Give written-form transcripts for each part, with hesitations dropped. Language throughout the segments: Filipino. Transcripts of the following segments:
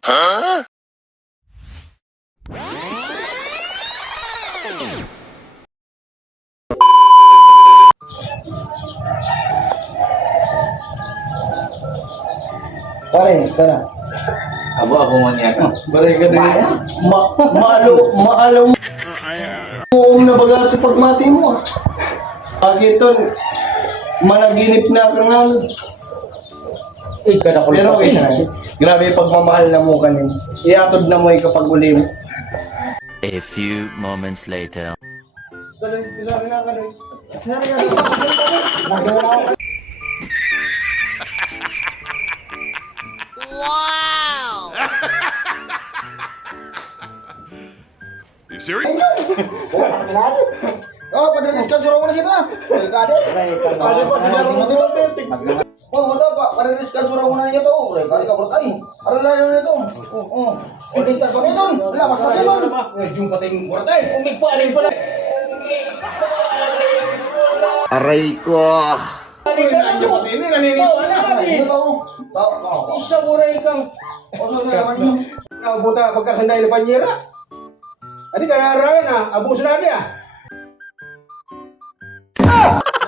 Pare, tara. Ako maniya ka. Baray ka din. Maalo mo na baga ito pagmati mo. Pagiton, managinip na ka nga. Pero okay siya. Grabe pagmamahal na mo kanin. Iatod na mo kapag uli mo. A few moments later. Kaloy, isa rin na kaloy. You serious? Oh, padahal ka juro mo na sila. Kade. Kade pa, dinaro mo. Oh, hoto pa, padahal ka juro mo na niyo to. Kade ka bertay. Aral layo na to. Oh. Editor pa nito. Wala mas pa nito. Yung patay mo bertay. Umigpaling pala. Aray ko. Nandiyo ko din, naninipa na. Iyo to. Isa buray kang. Oh, so na niyo. Nabuta pagkakanday na panyera. Adi ka narayan na, abos na niya.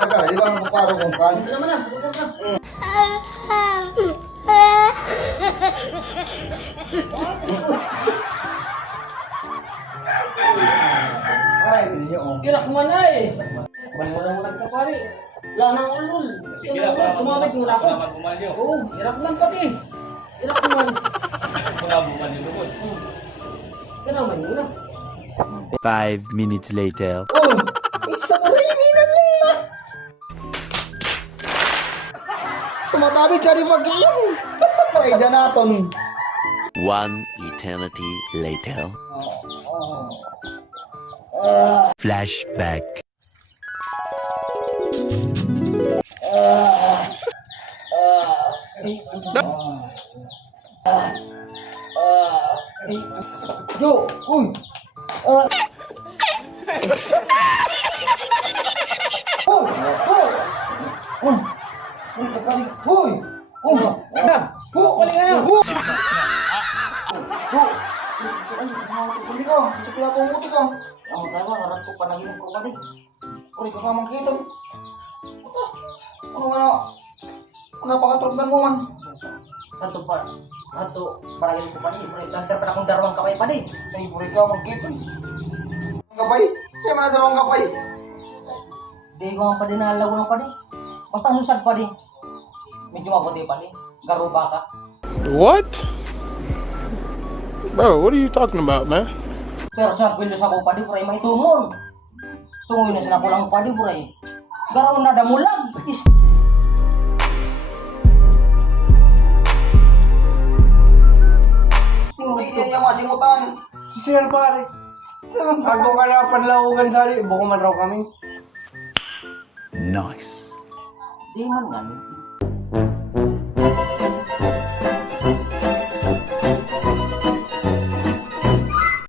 Naga, di ba ang paro kung kan? Ay, niyo. Irak man ay. Wala mo nagkapari. Wala nang ulul. Sige na, para tumamit muna ako. bumalyo. Oo, irak man pati. Irak man. Mga bumalyo mo. Kailangan muna. 5 minutes later. Oh, isa pa rin na niya. Tumatabi sa rifagin. Ay, danaton. 1 eternity later. Flashback. Yo, uy. Oh, oh. Oh. Uy, kakari. Uy. Oh. Kuling ka na. Hindi ka. Sa pila ko umuti ka. Ang tama, harap ko panaginip ko pa din. Uy, kakamang kita. Ano nga? Ano pakatrugnan mo man? Santo pa. Santo, panaginip ko pa din. Lantar pa na akong darwang kamay pa din. Ay, buri ka magkita. Ang kapay? Siya man na dalawang kapay. Di ko nga pa din nalago ng pa din. Basta ang susad pa din. Medyo mabuti pa din. Garuba ka. What? Bro, what are you talking about, man? Pero sa pilos ako pa din, puray, may tumon. Sungoy na sila pulang pa din, puray. Garo na damulag. Hindi niya masimutan. Si Sir pare. Ako ka na panlaugan sari. Buko man raw kami. Nice. Di man nga.